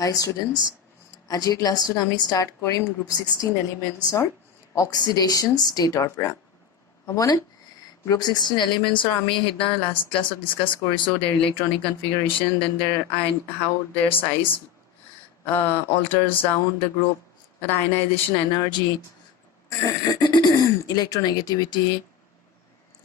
Hi students, আজিৰ ক্লাছটোত আমি start কৰিম গ্ৰুপ 16 এলিমেণ্টছৰ অক্সিডেশ্যন ষ্টেটৰ পৰা হ'বনে গ্ৰুপ 16 এলিমেণ্টছৰ আমি সেইদিনা লাষ্ট ক্লাছত ডিছকাছ কৰিছোঁ দেৰ ইলেক্ট্ৰনিক কনফিগাৰেশ্যন দেন দেৰ হাউ দেৰ size alters down the group ionization energy electronegativity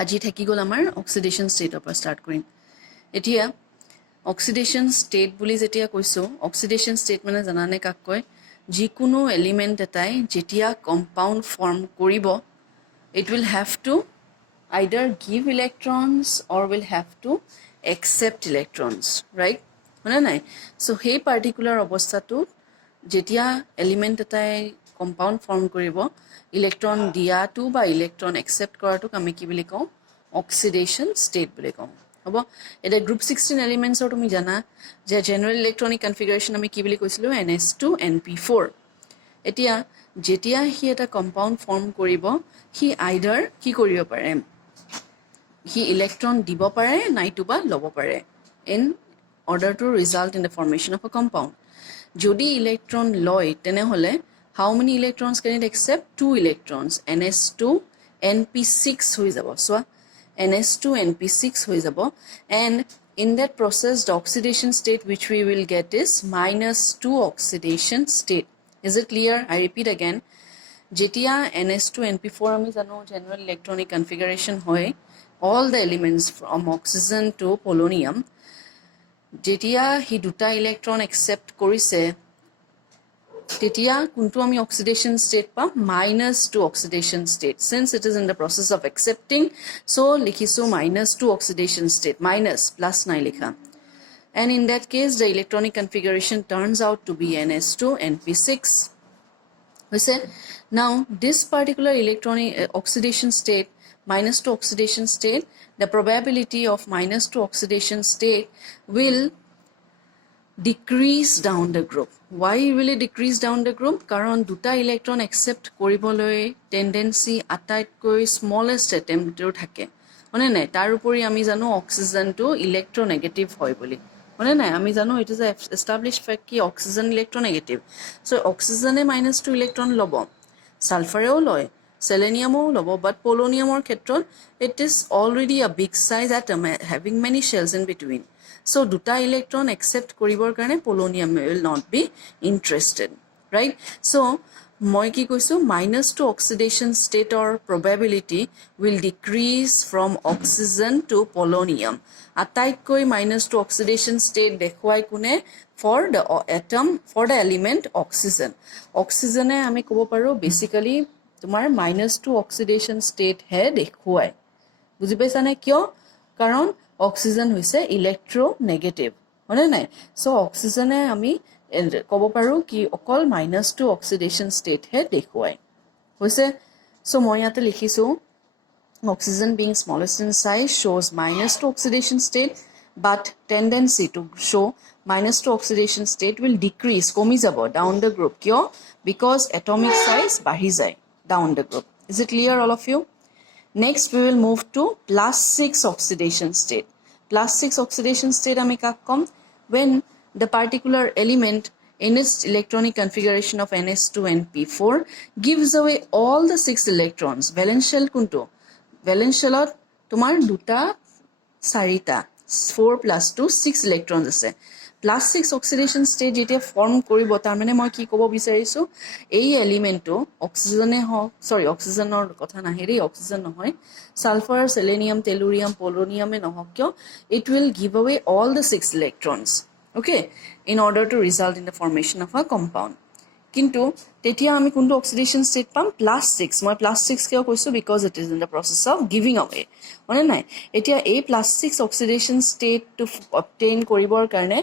আজি থাকি গ'ল আমাৰ অক্সিডেশ্যন ষ্টেটৰ পৰা ষ্টাৰ্ট কৰিম এতিয়া অক্সিডেশ্যন ষ্টেট বুলি যেতিয়া কৈছোঁ অক্সিডেশ্যন ষ্টেট মানে জানানে কাক কয় যিকোনো এলিমেণ্ট এটাই যেতিয়া কম্পাউণ্ড ফৰ্ম কৰিব it will have to either give electrons or will have to accept electrons, right? মানে নাই so সেই পাৰ্টিকুলাৰ অৱস্থাটো যেতিয়া এলিমেণ্ট এটাই কম্পাউণ্ড ফৰ্ম কৰিব ইলেক্ট্ৰন দিয়াটো বা ইলেক্ট্ৰন একচেপ্ট কৰাটোক আমি কি বুলি কওঁ অক্সিডেশ্যন ষ্টেট বুলি কওঁ হ'ব এতিয়া গ্ৰুপ 16 এলিমেণ্টছৰ তুমি জানা যে জেনেৰেল ইলেক্ট্ৰনিক কনফিগাৰেশ্যন আমি কি বুলি কৈছিলোঁ NS2 NP4 এতিয়া যেতিয়া সি এটা কম্পাউণ্ড ফৰ্ম কৰিব সি আইদাৰ কি কৰিব পাৰে সি ইলেক্ট্ৰন দিব পাৰে নাইটোবা ল'ব পাৰে in order to result in the formation of a compound যদি ইলেক্ট্ৰন লয় তেনেহ'লে how many electrons can it accept 2 electrons NS2 NP6 হৈ যাব চোৱা NS2 NP6 হৈ যাব and in that process the oxidation state which we will get is -2 oxidation state is it clear I repeat again যেতিয়া NS2 NP4 আমি জানো general electronic configuration হয় all the elements from oxygen to polonium যেতিয়া হি দুটা electron accept কৰিছে তেতিয়া কোনটো আমি অক্সিডেশ্যন ষ্টেট পাম -2 oxidation state since it is in the process of accepting so লিখিছো -2 অক্সিডেশ্যন ষ্টেট মাইনাস প্লাস নাই লিখা and in that case the electronic configuration turns out to be NS2 NP6 হৈছে now this particular electronic oxidation state -2 oxidation state the probability of -2 oxidation state will decrease down the group why will it decrease down the group karon duta electron accept koriboloi tendency ataitkoi smallest atom to thake one nai tar upori ami jano oxygen to electronegative hoy boli one nai ami jano it is a established fact ki oxygen electronegative so oxygen e -2 electron lobo sulfur e loy selenium o lobo but polonium or khetron it is already a big size atom having many shells in between so duta electron accept koribor karone polonium will not be interested right so moi ki koisu -2 oxidation state or probability will decrease from oxygen to polonium ataikoi -2 oxidation state dekhwai kune for the atom for the element oxygen oxygen e ami kobo paro basically তোমার -2 oxidation state হে দেখুৱাই বুজি পাইছা নে কিয় কাৰণ oxygen হৈছে ইলেক্ট্ৰোনেগেটিভ হয়নে নাই সো অক্সিজেনে আমি ক'ব পাৰো কি অকল -2 অক্সিডেশন স্টেট হে দেখুৱাই হৈছে সো মই ইয়াতে লিখিছো oxygen being smallest in size shows -2 oxidation state but tendency to show -2 oxidation state will decrease komi jabo down the group kyo because atomic size bahi jay down the group is it clear all of you next we will move to +6 oxidation state +6 oxidation state ami kak kom when the particular element in its electronic configuration of NS2 NP4 gives away all the 6 electrons valence shell kunto valence shellot tumar duta sarita 4 + 2 6 electrons ase +6 oxidation state jetia form koribo tar mane moi ki kobo bisarisu ei element to oxygen e ho sorry oxygen or kotha nahi re oxygen nohoy sulfur selenium tellurium polonium e nohok kyo it will give away all the 6 electrons okay in order to result in the formation of a compound কিন্তু তেতিয়া আমি কোনটো oxidation state পাম +6 মই +6 কিয় কৈছো because it is in the process of giving away মানে নাই এতিয়া এই +6 অক্সিডেশন ষ্টেট to obtain কৰিবৰ কাৰণে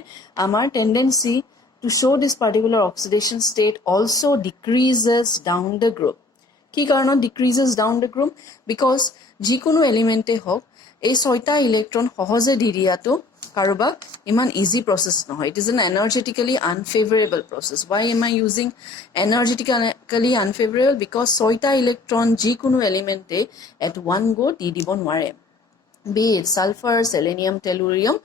আমাৰ tendency to show this particular oxidation state also decreases down the group কি কাৰণত decreases down the group because যিকোনো এলিমেন্টে হওক এই 6টা ইলেক্ট্ৰন সহজে দি দিয়াটো কাৰোবাক ইমান ইজি প্ৰসেস নহয় it is an energetically unfavorable process why am I using energetically unfavorable because 6টা ইলেক্ট্ৰন যিকোনো এলিমেন্টে at one go দি দিব নোৱাৰে be it sulfur selenium tellurium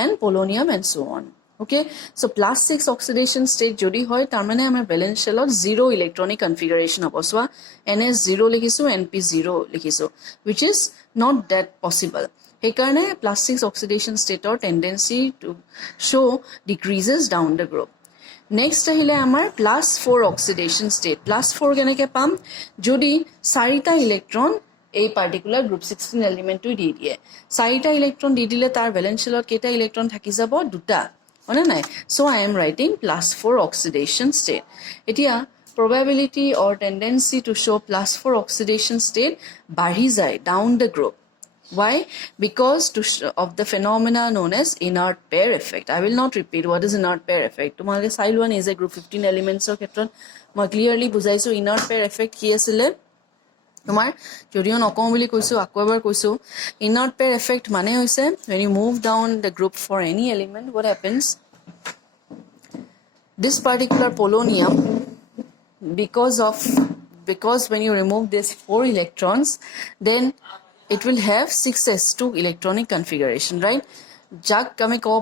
and polonium and so on Okay, so plus 6 oxidation state jodi hoy tar mane amar valence shell or zero electronic configuration hobo. So ns0 likhisu np0 likhisu, which is not that possible. He karone plus 6 oxidation state or tendency to show decreases down the group. Next ahile amar plus 4 oxidation state. Plus 4 keneke pam jodi 4টা electron এই particular group 16 element to di die 4টা electron di dile tar valence shell keta electron thaki jabo duta one nai. So I am writing plus 4 oxidation state. Etia probability or tendency to show plus 4 oxidation state bari jay down the group. Why? Because of the phenomena known as inert pair effect. I will not repeat what is inert pair effect. Tumhare side one is a group 15 elements or ketron ma clearly bujaisu inert pair effect ki asile. Tomar jodiyo nokon boli koisu akko ebar koisu inert pair effect mane hoise when you move down the group for any element, what happens, this particular polonium, because when you remove these 4 electrons, then it will have 6s2 electronic configuration, right? Jak ami kobo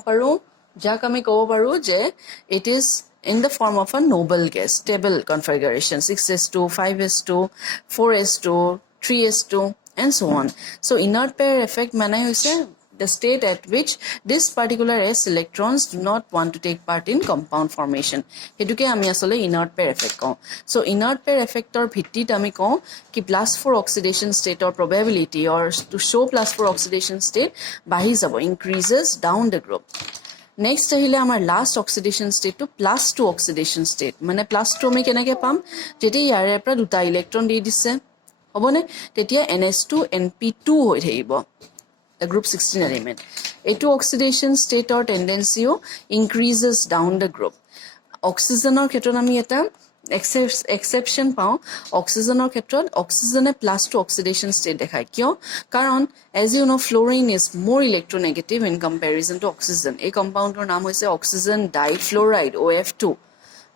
paru je it is in the form of a noble gas stable configuration, 6s2, 5s2, 4s2, 3s2 and so on. So inert pair effect mane hoise the state at which this particular s electrons do not want to take part in compound formation. Hetuke ami asole inert pair effect ko. So inert pair effect or bhittit ami ko ki plus 4 oxidation state or probability or to show plus 4 oxidation state bahi jabo, increases down the group. Next ahile amar last oxidation state to plus 2 oxidation state. Mane plus 2 ami kenake pam jeti yare pra duta electron di disse hobone tetia ns2 np2 hoi thaibo the group 16 element. A2 oxidation state or tendency increases down the group. Oxygen or ketron ami eta exception pao. Oxygen or ketron oxygen plus 2 oxidation state dekhai kyo karon as you know fluorine is more electronegative in comparison to oxygen. A compound or naam hoise oxygen difluoride OF2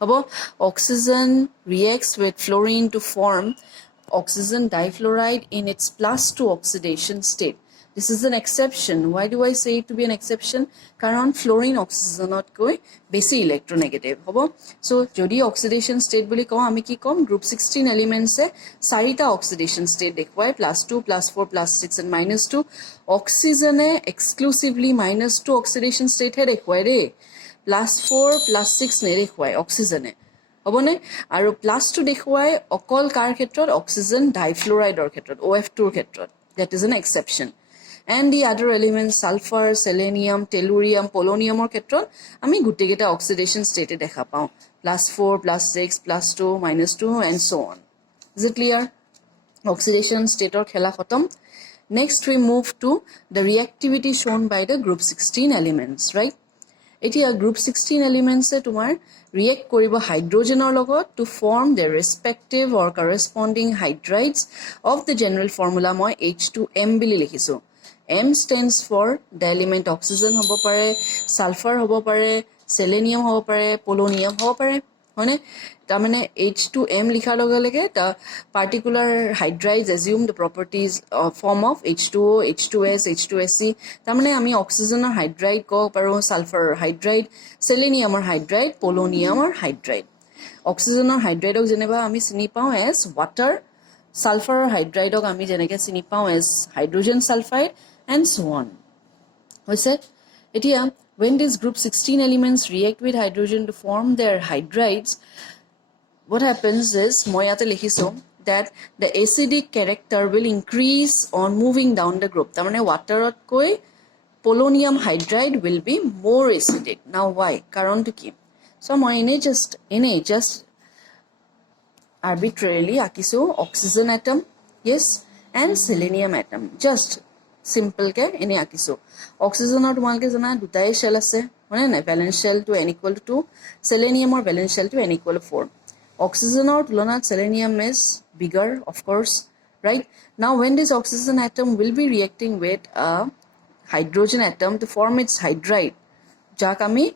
hobo. Oxygen reacts with fluorine to form oxygen difluoride in its plus 2 oxidation state. This is an exception. Why do I say it to be an exception? Karon fluorine oxygen not koi besi electronegative hobo. So jodi oxidation state boli ko ami ki kom group 16 elements e 4ta oxidation state dekhwai plus 2 plus 4 plus 6 and minus 2. Oxygen e exclusively minus 2 oxidation state he dekhwai re, plus 4 plus 6 ne dekhwai oxygen e hobone aru plus 2 dekhwai okol kar khetrot oxygen difluoride or khetrot OF2 or khetrot. That is an exception. And the other elements sulfur, selenium, tellurium, polonium or ketron ami gutegeta oxidation state dekha pao plus 4 plus 6 plus 2 minus 2 and so on. Is it clear? Oxidation state or khela khatam. Next we move to the reactivity shown by the group 16 elements, right? Etia group 16 elements e tomar react koribo hydrogen or logot to form their respective or corresponding hydrides of the general formula moi H2M bili likhisu. M stands for the element oxygen hobo pare, sulfur hobo pare, selenium hobo pare, polonium hobo pare hone tamane H2M likhar loge loge the particular hydrides assume the properties form of H2O, H2S, H2SC. Tamane ami oxygen or hydride ko paro, sulfur hydride, selenium or hydride, polonium or hydride. Oxygen or hydride ok jeneba ami chini pao as water, sulfur or hydride ok ami jeneke chini pao as hydrogen sulfide and so on. We said etia when these group 16 elements react with hydrogen to form their hydrides, what happens is moyate likhiso that the acidic character will increase on moving down the group. Tamane water ot koi polonium hydride will be more acidic. Now why? Karon to ki? So moi just arbitrarily akiso oxygen atom, yes, and selenium atom. Just simple ke ene akiso. Oxygen or tumalke jana dutai shell ase hone na, valence shell to n equal to 2, selenium or valence shell to n equal to 4. Oxygen or tulonat selenium is bigger, of course, right? Now when this oxygen atom will be reacting with a hydrogen atom to form its hydride jak ami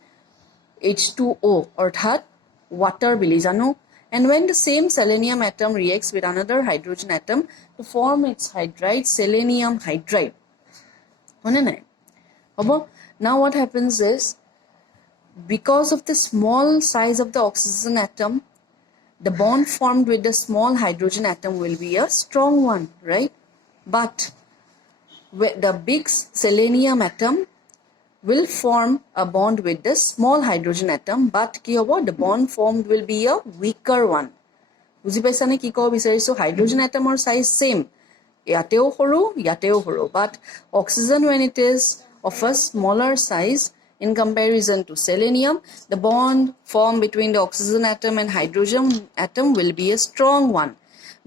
H2O orthat water bili jano, and when the same selenium atom reacts with another hydrogen atom to form its hydride selenium hydride hone na hobo. Now what happens is because of the small size of the oxygen atom, the bond formed with the small hydrogen atom will be a strong one, right? But the big selenium atom will form a bond with the small hydrogen atom, but ki hobo, the bond formed will be a weaker one. বুজি পাইছানে কি ক'ব বিচাৰিছো? Hydrogen এটমৰ size same, ইয়াতেও সৰু, but oxygen, when it is of a smaller size in comparison to selenium, the bond formed between the oxygen atom and hydrogen atom will be a strong one.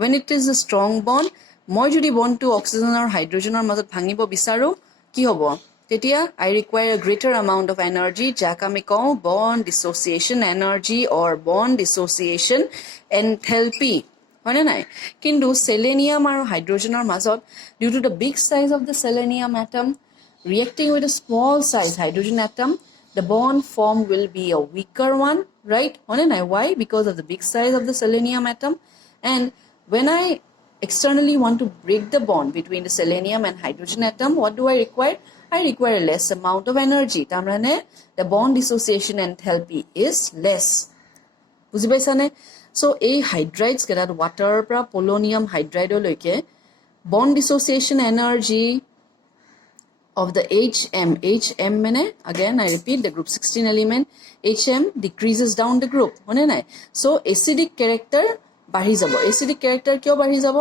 When it is a strong bond, মই যদি বন্ডটো oxygen আৰু হাইড্ৰোজেনৰ মাজত ভাঙিব বিচাৰো, কি হ'ব? তেতিয়া I require a greater amount of energy, যাক আমি কওঁ bond dissociation energy or bond dissociation enthalpy. হয়নে নাই? কিন্তু selenium আৰু হাইড্ৰোজেনৰ মাজত, due to the big size of the selenium atom reacting with a small size hydrogen atom, the bond formed will be a weaker one, right? হয়নে নাই? Why? Because of the big size of the selenium atom. And when I externally want to break the bond between the selenium and hydrogen atom, what do I require? I require a less amount of energy. Tamrane, the bond dissociation enthalpy is less. বুজি পাইছানে? So এই hydrides কেটাত water পৰা polonium hydride লৈকে bond dissociation energy of the HM মানে, again I repeat, the group 16 element HM decreases down the group. হয়নে নাই? So acidic character বাঢ়ি যাব. acidic character কিয় বাঢ়ি যাব?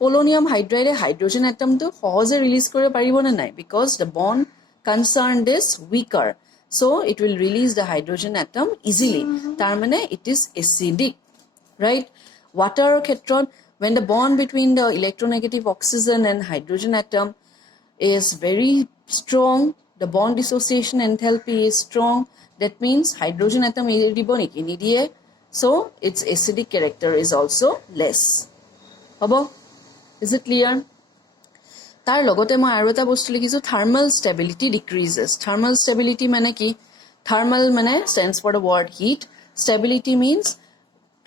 polonium hydride hydrogen atom to সহজে ৰিলিজ কৰিব পাৰিব নে নাই? Because the bond concerned is weaker, so it will release the hydrogen atom easily. তাৰ মানে it is acidic, right? water ক্ষেত্ৰত, when the bond between the electronegative oxygen and hydrogen atom is very strong, the bond dissociation enthalpy is strong, that means hydrogen atom এৰিব নেকি? নিদিয়ে. So its acidic character is also less. Hobo? Is it clear? Tar logote moi aru eta bostu likhisu, thermal stability decreases. Thermal stability mane ki? Thermal mane stands for the word heat. Stability means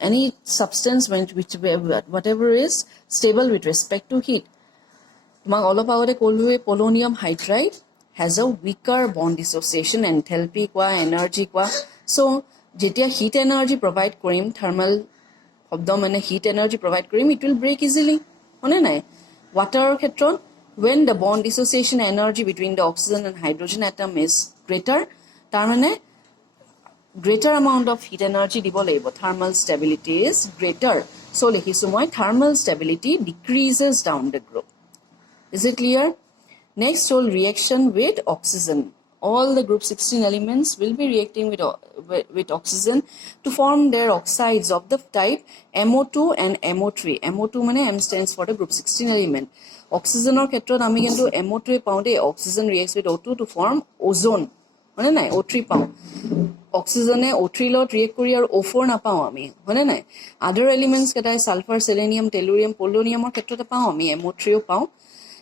any substance which whatever is stable with respect to heat. Tumang all of our polonium hydride has a weaker bond dissociation enthalpy qua energy qua. So যেতিয়া heat energy provide কৰিম, thermal শব্দ মানে heat energy provide কৰিম, it will break easily. হয়নে নাই? water ক্ষেত্ৰত, when the bond dissociation energy between the oxygen and hydrogen atom is greater, তাৰ মানে greater amount of heat energy দিব লাগিব, thermal stability is greater. So লিখিছো মই thermal stability decreases down the group. Is it clear? Next whole reaction with oxygen. All the group 16 elements will be reacting with oxygen to form their oxides of the type MO2 and MO3. MO2 mane M stands for the group 16 element. Oxygen or ক্ষেত্ৰত আমি কিন্তু MO2 পাওঁ দে, oxygen reacts with O2 to form ozone. হয়নে নাই? O3 পাওঁ. Oxygen O3 লগত react কৰি আৰু O4 নাপাওঁ আমি, হয়নে নাই? Other elements কেটাই sulfur, selenium, tellurium, polonium or ক্ষেত্ৰতে পাওঁ আমি, MO3 ও পাওঁ.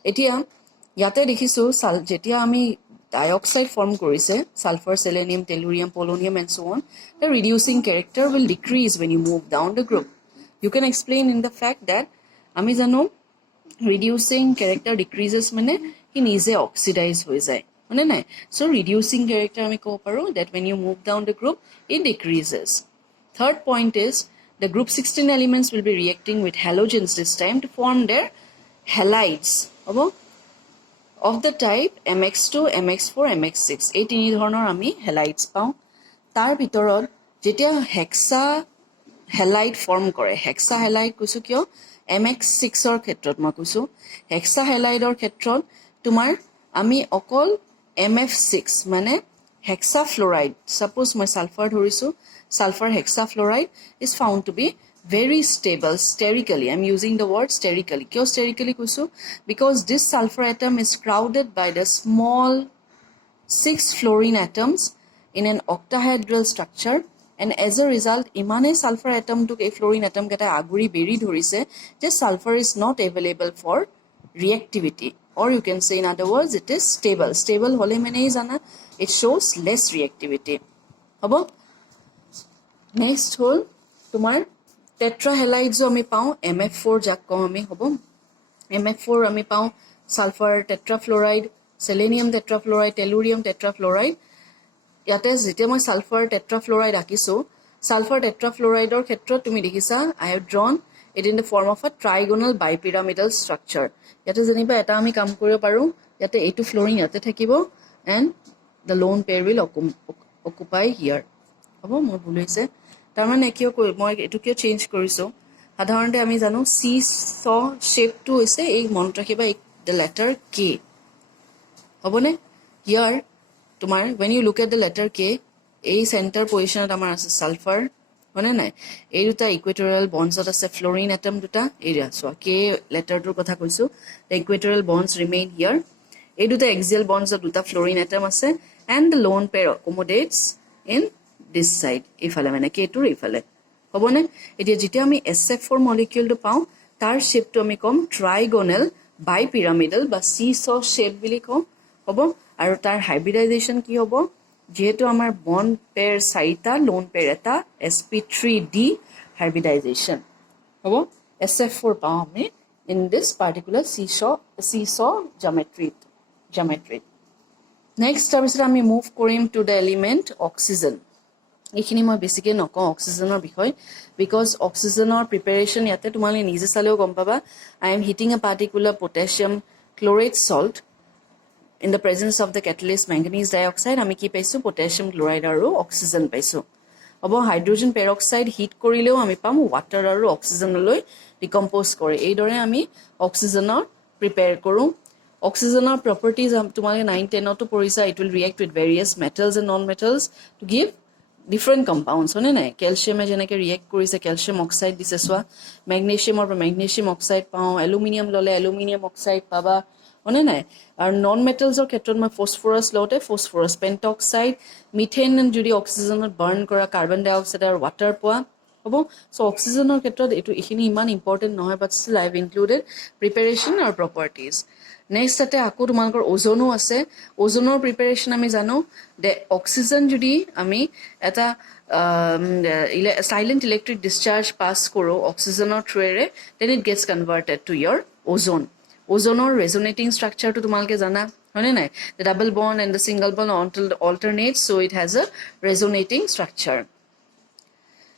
এতিয়া ইয়াতে দেখিছো যেতিয়া আমি dioxide form korise, sulfur, selenium, tellurium, polonium and so on, the reducing character will decrease when you move down the group. You can explain in the fact that ami jano reducing character decreases mane he nije oxidize hoye jay, hone nai? So reducing character ami ko paru that when you move down the group it decreases. Third point is the group 16 elements will be reacting with halogens this time to form their halides. Hobo of the type MX2, MX4, MX6. এই তিনি ধৰণৰ আমি halides পাওঁ. তাৰ ভিতৰত যেতিয়া হেক্সা halide form কৰে, হেক্সা halide কৈছো কিয়? MX6 ৰ ক্ষেত্ৰত মই কৈছো, হেক্সা হেলাইডৰ ক্ষেত্ৰত তোমাৰ আমি অকল MF6 মানে হেক্সা ফ্লোৰাইড, সাপোজ মই সালফাৰ ধৰিছো, sulfur hexafluoride is found to be very stable sterically. I'm using the word sterically. Kyo sterically kusu? Because this sulfur atom is crowded by the small 6 fluorine atoms in an octahedral structure, and as a result, imane sulfur atom to a fluorine atom kata aguri beri dhorise, this sulfur is not available for reactivity. Or you can say in other words, it is stable. Stable hole mane jana, it shows less reactivity. Hobo? Next whole, tumar tetrahalides ami pao MF4 jak ko ami hobo. MF4 ami pao sulfur tetrafluoride, selenium tetrafluoride, tellurium tetrafluoride. ইয়াতে যেতিয়া মই sulphur টেট্ৰাফ্লৰাইড আঁকিছো sulphur টেট্ৰাফ্লৰাইডৰ ক্ষেত্ৰত তুমি দেখিছা I have drawn it in the form of a trigonal bipyramidal structure. ইয়াতে যেনিবা এটা আমি কাম কৰিব পাৰো ইয়াতে এইটো ফ্লোৰিন ইয়াতে থাকিব and the lone pair will occupy here. হ'ব মোৰ ভুল হৈছে তাৰ মানে কিয় মই এটো কিয় চেঞ্জ কৰিছো সাধাৰণতে আমি জানো সি স শেপটো হৈছে এই মনত ৰাখিবা the letter K হ'বনে here তোমাৰ when you look at the letter K এই center positionত আমাৰ আছে সালফাৰ হয়নে নাই এই দুটা ইকুৱেটৰিয়েল বন্ডছত আছে ফ্লোৰিন এটম দুটা এৰিয়া সো K লেটাৰটোৰ কথা কৈছো the equatorial bonds remain here এই দুটা axial bonds দুটা ফ্লোৰিন এটম আছে and the lone pair accommodates in this side ইফালে মানে K টোৰ ইফালে হ'বনে এতিয়া যেতিয়া আমি SF4 মলিকিউলটো পাওঁ তাৰ শেপটো আমি কম ট্ৰাইগোনাল বাইপিৰামিডাল বা সিসো শেপ বুলি কম হ'ব আৰু তাৰ হাইব্ৰিডাইজেচন কি হ'ব যেহেতু আমাৰ বন্ড পেয়াৰ চাৰিটা লোন পেয়াৰ এটা sp3d হাইব্ৰিডাইজেচন হ'ব SF4 পাওঁ আমি in this particular seesaw geometry next তাৰপিছত আমি মুভ কৰিম to the element oxygen এইখিনি মই বেছিকৈ নকওঁ অক্সিজেনৰ বিষয় বিকজ অক্সিজেনৰ প্ৰিপাৰেচন ইয়াতে তোমালোকে নিজে চালেও গম পাবা I am heating a particular potassium chlorate salt in the presence of the catalyst manganese dioxide আমি কি পাইছো potassium chloride আৰু অক্সিজেন পাইছো হ'ব হাইড্ৰোজেন পেৰক্সাইড হিট কৰিলেও আমি পাম ওৱাটাৰ আৰু অক্সিজেনলৈ ডিকম্পোজ কৰে এই দৰে আমি অক্সিজেনৰ প্ৰিপেয়াৰ কৰো অক্সিজেনৰ প্ৰপাৰ্টিজ তোমালোকে 9 10 তো পঢ়িছা it will react with various metals and non metals to give different compounds হনে নাই ক্যালসিয়ামে যেনেকৈ ৰিয়েক্ট কৰিছে ক্যালসিয়াম অক্সাইড দিছে সোৱা ম্যাগনেসিয়ামৰ পৰা ম্যাগনেসিয়াম অক্সাইড পাওঁ এলুমিনিয়াম ললে এলুমিনিয়াম অক্সাইড পাবা হনে নাই আৰু নন মেটালছৰ ক্ষেত্ৰত মই ফসফৰাছ লওতে ফসফৰাছ পেন্টক্সাইড মিথেন যদি অক্সিজেনত বাৰ্ন কৰা কাৰ্বন ডাই অক্সাইড আৰু ওৱাটাৰ পোৱা হ'ব সো অক্সিজেনৰ ক্ষেত্ৰত এটো ইখিনি ইমান ইম্পৰ্টেন্ট নহয় but still I have included preparation আৰু প্ৰপাৰ্টিজ নেক্সট তাতে আকৌ তোমালোকৰ ওজনো আছে ওজনৰ প্ৰিপাৰেচন আমি জানো যে অক্সিজেন যদি আমি এটা সাইলেন্ট ইলেক্ট্ৰিক ডিসচাৰ্জ পাস কৰো অক্সিজেনৰ থ্ৰুৰে then it gets converted to your ozone ওজনৰ ৰেজোনেটিং স্ট্ৰাকচাৰটো তোমালোকে জানা হয়নে নাই the double bond and the single bond alternates so it has a resonating structure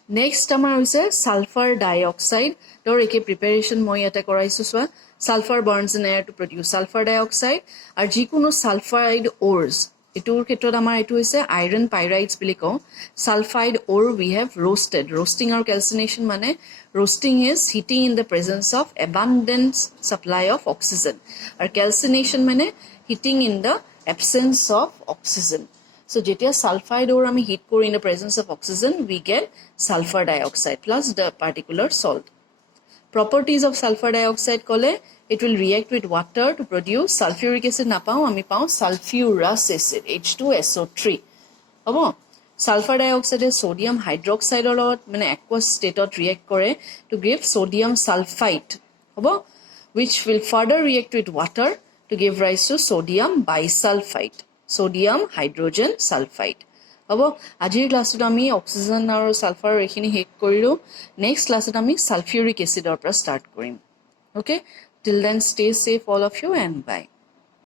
next আমাৰ হৈছে সালফাৰ ডাইঅক্সাইড তোৰ একে প্ৰিপাৰেচন মই এটা কৰাইছো সোৱা sulfur burns in air to produce sulfur dioxide R যিকোনো সালফাইড ওৰস এটোৰ ক্ষেত্ৰত আমাৰ এটো হৈছে iron pyrides বুলি কওঁ sulfide ore we have roasting or calcination মানে roasting is heating in the presence of abundant supply of oxygen are calcination মানে heating in the absence of oxygen so যেতিয়া sulfide ore আমি heat কৰো in the presence of oxygen we get sulfur dioxide plus the particular salt properties of sulfur dioxide kole it will react with water to produce sulfuric acid napao ami pao sulfurous acid H2SO3 hobo sulfur dioxide sodium hydroxide or mane aqueous state ot react kore to give sodium sulfite hobo which will further react with water to give rise to sodium bisulfite sodium hydrogen sulfite হ'ব আজিৰ ক্লাছত আমি oxygen আৰু sulphur এখিনি hack কৰিলো next ক্লাছত আমি সালফিউৰিক এসিডৰ পৰা ষ্টাৰ্ট কৰিম okay till then stay safe all of you and bye